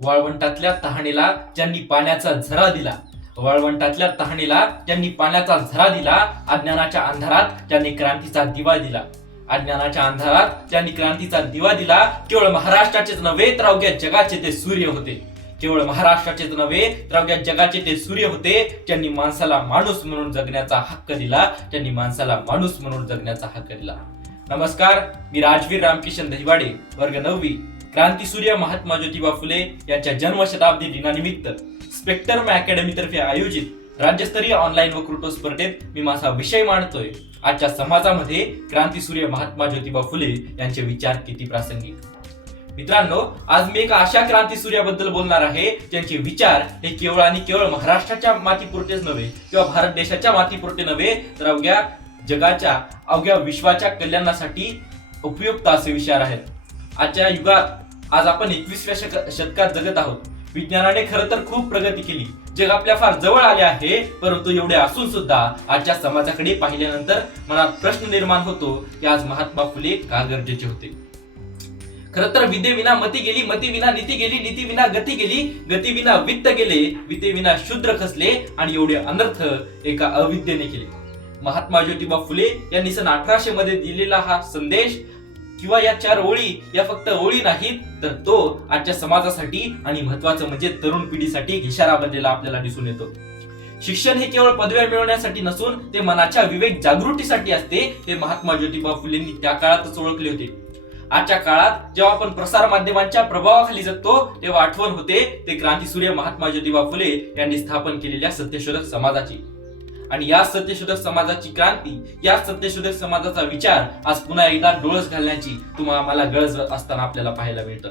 वाळवंटातल्या तहानेला ज्यांनी पाण्याचा झरा दिला, वाळवंटातल्या तहानेला ज्यांनी पाण्याचा झरा दिला, अज्ञानाच्या अंधारात ज्यांनी क्रांतीचा दिवा दिला, अज्ञानाच्या अंधारात ज्यांनी क्रांतीचा दिवा दिला, केवळ महाराष्ट्राचेच नव्हे तर अवघ्या जगाचे ते सूर्य होते. केवळ महाराष्ट्राचेच नव्हे तर अवघ्या जगाचे ते सूर्य होते, ज्यांनी माणसाला माणूस म्हणून जगण्याचा हक्क दिला, ज्यांनी माणसाला माणूस म्हणून जगण्याचा हक्क दिला. नमस्कार, मी राजवीर रामकिशन दहिवाडे, वर्ग 9वी, क्रांतीसूर्य महात्मा ज्योतिबा फुले यांच्या जन्मशताब्दी दिनानिमित्त स्पेक्ट्रम अकॅडमी तर्फे आयोजित राज्यस्तरीय ऑनलाईन वक्तृत्व स्पर्धेत मी माझा विषय मांडतोय. आजच्या समाजामध्ये क्रांतीसूर्य महात्मा ज्योतिबा फुले यांचे विचार किती प्रासंगिक. मित्रांनो, आज मी एका अशा क्रांतीसूर्याबद्दल बोलणार आहे ज्यांचे विचार हे केवळ आणि केवळ महाराष्ट्राच्या मातीपुरतेच नव्हे किंवा भारत देशाच्या मातीपुरते नव्हे तर अवघ्या जगाच्या, अवघ्या विश्वाच्या कल्याणासाठी उपयुक्त असे विचार आहेत. आजच्या युगात आज आपण 21व्या शतकात जगत आहोत. विज्ञानाने खरं तर खूप प्रगती केली, जग आपल्या फार जवळ आले आहे. परंतु एवढे असून सुद्धा आजच्या समाजाकडे पाहिल्यानंतर मनात प्रश्न निर्माण होतो की आज महात्मा फुले का गरजेचे होते. खरं तर विद्येविना मती गेली, मतीविना नीती गेली, नीतीविना गती गेली, गतीविना वित्त गेले, वित्तेविना शूद्र खसले आणि एवढे अनर्थ एका अविद्येने केले. महात्मा ज्योतिबा फुले यांनी सन 1800 मध्ये दिलेला हा संदेश किंवा या 4 ओळी या फक्त ओळी नाहीत, तर तो आजच्या समाजासाठी आणि महत्वाचं म्हणजे तरुण पिढीसाठी इशारा बनलेला आपल्याला दिसून येतो. शिक्षण हे केवळ पदव्या मिळवण्यासाठी नसून ते मनाच्या विवेक जागृतीसाठी असते, ते महात्मा ज्योतिबा फुलेंनी त्या काळातच ओळखले होते. आजच्या काळात जेव्हा आपण प्रसार माध्यमांच्या प्रभावाखाली जगतो तेव्हा आठवण होते ते क्रांतीसूर्य महात्मा ज्योतिबा फुले यांनी स्थापन केलेल्या सत्यशोधक समाजाची. आणि या सत्यशोधक समाजाची क्रांती, या सत्यशोधक समाजाचा विचार आज पुन्हा एकदा डोळस घालण्याची तुम्हाला गरज असताना आपल्याला पाहायला मिळतं.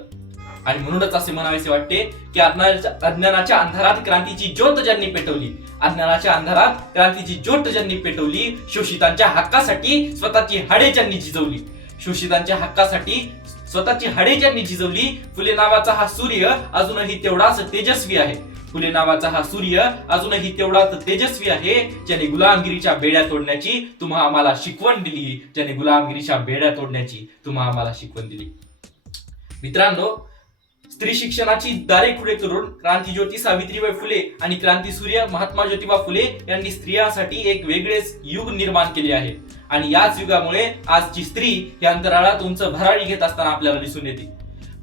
आणि म्हणूनच असे म्हणावेसे वाटते की अज्ञानाच्या अंधारात क्रांतीची ज्योत ज्यांनी पेटवली, अज्ञानाच्या अंधारात क्रांतीची ज्योत ज्यांनी पेटवली, शोषितांच्या हक्कासाठी स्वतःची हाडे ज्यांनी झिजवली, शोषितांच्या हक्कासाठी स्वतःची हाडे ज्यांनी झिजवली, फुले नावाचा हा सूर्य अजूनही तेवढाच तेजस्वी आहे. फुले नावाचा हा सूर्य अजूनही तेवढाच तेजस्वी आहे, ज्याने गुलामगिरीच्या बेड्या तोडण्याची तुम्हा आम्हाला शिकवण दिली, ज्याने गुलामगिरीच्या बेड्या तोडण्याची तुम्हा आम्हाला शिकवण दिली. मित्रांनो, स्त्री शिक्षणाची दारे खुले करून क्रांतीज्योती सावित्रीबाई फुले आणि क्रांतीसूर्य महात्मा ज्योतिबा फुले यांनी स्त्रियांसाठी एक वेगळेच युग निर्माण केले आहे. आणि याच युगामुळे आजची स्त्री ही अंतराळात उंच भरारी घेत असताना आपल्याला दिसून येते.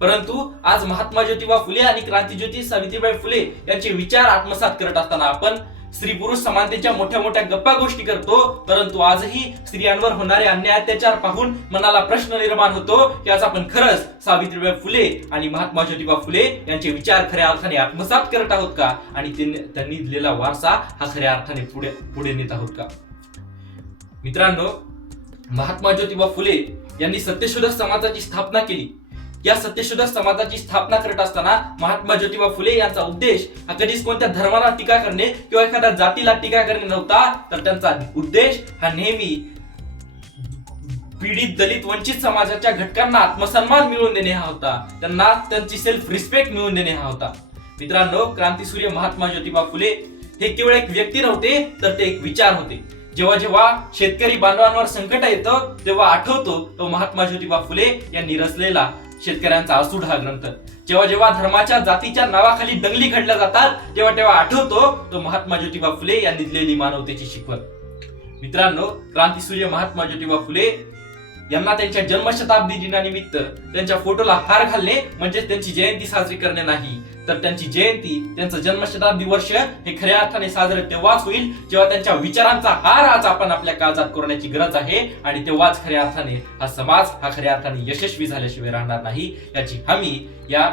परंतु आज महात्मा ज्योतिबा फुले आणि क्रांतीज्योती सावित्रीबाई फुले यांचे विचार आत्मसात करत असताना आपण स्त्री पुरुष समानतेच्या मोठ्या मोठ्या गप्पा गोष्टी करतो, परंतु आजही स्त्रियांवर होणारे अन्याय अत्याचार पाहून मनाला प्रश्न निर्माण होतो की आज आपण खरंच सावित्रीबाई फुले आणि महात्मा ज्योतिबा फुले यांचे विचार खऱ्या अर्थाने आत्मसात करत आहोत का, आणि त्यांनी दिलेला वारसा हा खऱ्या अर्थाने पुढे नेत आहोत का. मित्रांनो, महात्मा ज्योतिबा फुले यांनी सत्यशोधक समाजाची स्थापना केली. या सत्यशोधक समाजाची स्थापना करत असताना महात्मा ज्योतिबा फुले यांचा उद्देश हा कधीच कोणत्या धर्माला टीका करणे किंवा एखाद्या जातीला टीका करणे नव्हता, तर त्यांचा उद्देश हा नेहमी पीडित, दलित, वंचित समाजाच्या घटकांना आत्मसन्मान मिळवून देणे हा होता, त्यांना त्यांची सेल्फ रिस्पेक्ट मिळवून देणे हा होता. मित्रांनो, क्रांतीसूर्य महात्मा ज्योतिबा फुले हे केवळ एक व्यक्ती नव्हते, तर ते एक विचार होते. जेव्हा जेव्हा शेतकरी बांधवांवर संकट येतं तेव्हा आठवतो तो महात्मा ज्योतिबा फुले यांनी रचलेला शेतकऱ्यांचा असूड हा ग्रंथ. जेव्हा जेव्हा धर्माच्या, जातीच्या नावाखाली दंगली घडल्या जातात तेव्हा तेव्हा आठवतो तो महात्मा ज्योतिबा फुले यांनी दिलेली मानवतेची शिकवण. मित्रांनो, क्रांतीसूर्य महात्मा ज्योतिबा फुले यांना त्यांच्या जन्मशताब्दी दिनानिमित्त त्यांच्या फोटोला हार घालणे म्हणजे त्यांची जयंती साजरी करणे नाही, तर त्यांची जयंती, त्यांचं जन्मशताब्दी वर्ष हे खऱ्या अर्थाने साजरे तेव्हाच होईल जेव्हा त्यांच्या विचारांचा हार आज आपण आपल्या काळजात करण्याची गरज आहे. आणि तेव्हाच खऱ्या अर्थाने हा समाज हा खऱ्या अर्थाने यशस्वी झाल्याशिवाय राहणार नाही, याची हमी या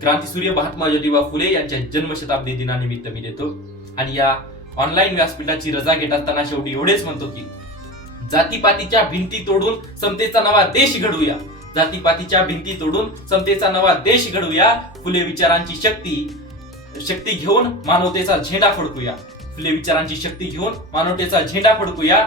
क्रांतीसूर्य महात्मा ज्योतिबा फुले यांच्या जन्मशताब्दी दिनानिमित्त मी देतो. आणि या ऑनलाईन व्यासपीठाची रजा घेत असताना शेवटी एवढेच म्हणतो की जातीपातीच्या भिंती तोडून समतेचा नवा देश घडवूया, जातीपातीच्या भिंती तोडून समतेचा नवा देश घडवूया, फुले विचारांची शक्ती घेऊन मानवतेचा झेंडा फडकूया, फुले विचारांची शक्ती घेऊन मानवतेचा झेंडा फडकूया.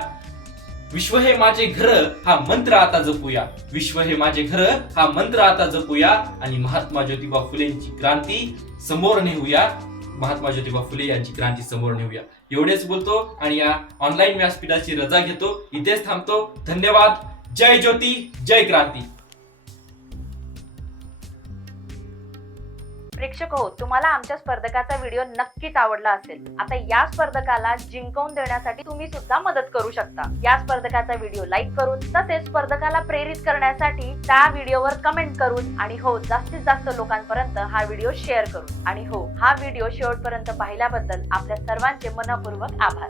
विश्व हे माझे घर हा मंत्र आता जपूया, विश्व हे माझे घर हा मंत्र आता जपूया आणि महात्मा ज्योतिबा फुलेंची क्रांती समोर नेऊया, महात्मा ज्योतिबा फुले यांची क्रांती समोर नेऊया. एवढेच बोलतो आणि या ऑनलाईन व्यासपीठाची रजा घेतो. इथेच थांबतो. धन्यवाद. जय ज्योती, जय क्रांती. प्रेक्षक हो, तुम्हाला आमच्या स्पर्धकाचा व्हिडिओ नक्कीच आवडला असेल. आता या स्पर्धकाला जिंकवून देण्यासाठी तुम्ही सुद्धा मदत करू शकता. या स्पर्धकाचा व्हिडिओ लाईक करून, तसेच स्पर्धकाला प्रेरित करण्यासाठी त्या व्हिडिओवर कमेंट करून, आणि हो, जास्तीत जास्त लोकांपर्यंत हा व्हिडिओ शेअर करून. आणि हो, हा व्हिडिओ शेवटपर्यंत पाहिल्याबद्दल आपल्या सर्वांचे मनपूर्वक आभार.